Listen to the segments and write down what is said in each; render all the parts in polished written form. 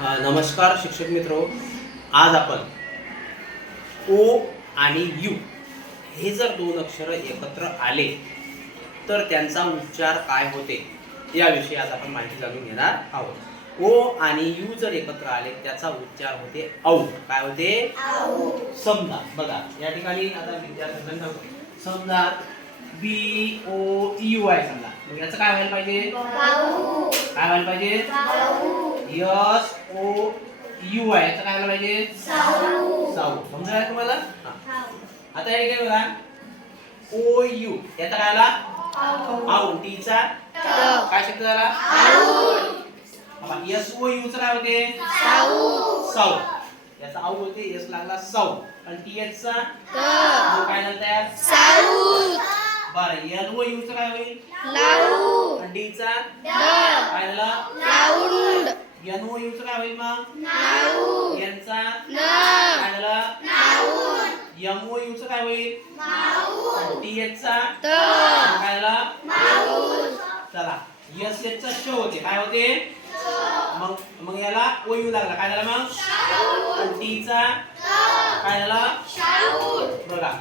नमस्कार शिक्षक मित्रो, आज आपण ओ आणि यू हे जर दोन अक्षर एकत्र आले तर त्यांचा उच्चार काय होते याविषयी आज आपण माहिती जाणून घेणार आहोत। ओ आणि यू जर एकत्र आले त्याचा उच्चार होते औ। काय होते? औ। समजा बघा या ठिकाणी आता विद्यार्थ्यांना समजा बी ओ यू आहे समजा, मग याचं काय व्हायला पाहिजे? काय व्हायला पाहिजे? यस ओ यू आहे याचं काय व्हायला पाहिजे? साऊ। समजलं तुम्हाला? आता या ठिकाणी बघा ओ यू याचा काय आला? आऊ। टीचा काय शब्द झाला? यस ओ यू चा काय होते? साऊ। याचा आऊ होते, यस लागला साऊ आणि टी एच चा काय झालं तयार? साऊ। बरं एल ओ यू चा काय होईल? लाऊ आणि डी चा काय झालं? लाऊंड। एन ओ यू चा काय होईल मग? नाऊ। एन चा काय झालं? नाऊन। एम ओ यू चा काय होईल? माऊन। टी एच चा काय झालं? माऊन। चला एस एच चा श होते, काय होते? मग याला ओ यू लागला, काय झालं मग? शाऊन। टी चा काय झालं? शाऊन। बघा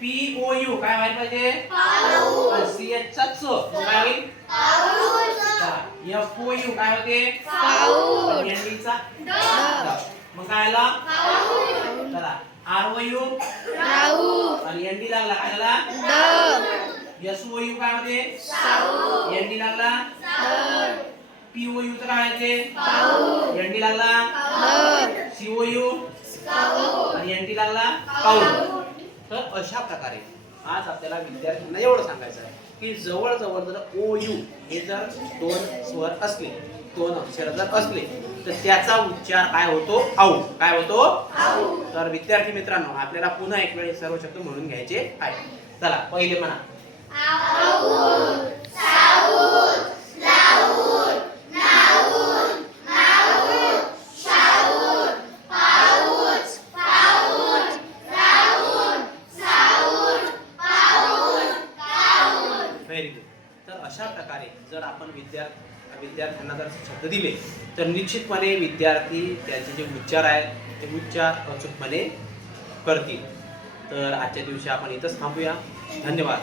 पी ओ यू काय व्हायला पाहिजे? पाऊन। आणि सी एच चा च काय होईल? पाऊन। चला एफ ओ यू काय होते? पाऊन। एन डी चा ड मग काय आला? पाऊन। चला आर ओ यू राऊ आणि एन डी लागला, काय झाला? ड। एस ओ यू काय होते? साऊ। एन डी लागला ड। पी ओ यू चा काय होते? पाऊन। एन डी लागला ड। सी ओ यू साऊ आणि एन डी लागला पाऊन। तर अशा प्रकारे आज आपल्याला विद्यार्थ्यांना एवढं सांगायचं आहे की जवळजवळ जर ओ यू हे जर दोन स्वर असले, दोन अक्षर जर असले तर त्याचा उच्चार काय होतो? औ। काय होतो? औ। तर विद्यार्थी मित्रांनो आपल्याला पुन्हा एक वेळ सर्व शब्द म्हणून घ्यायचे आहे। चला पहिले म्हणा आऊन, साऊन, लाऊन, नाऊन, नाऊन, शाऊन, पाऊच, पाऊच, राऊन, साऊन, पाऊन, काऊन। Very good. तर अशा प्रकारे जर आपण विद्यार्थ्यांना जर शब्द दिले तर निश्चितपणे विद्यार्थी त्याचे जे उच्चार आहेत ते उच्चार अचूकपणे करतील। तर आजच्या दिवशी आपण इथंच थांबूया। धन्यवाद।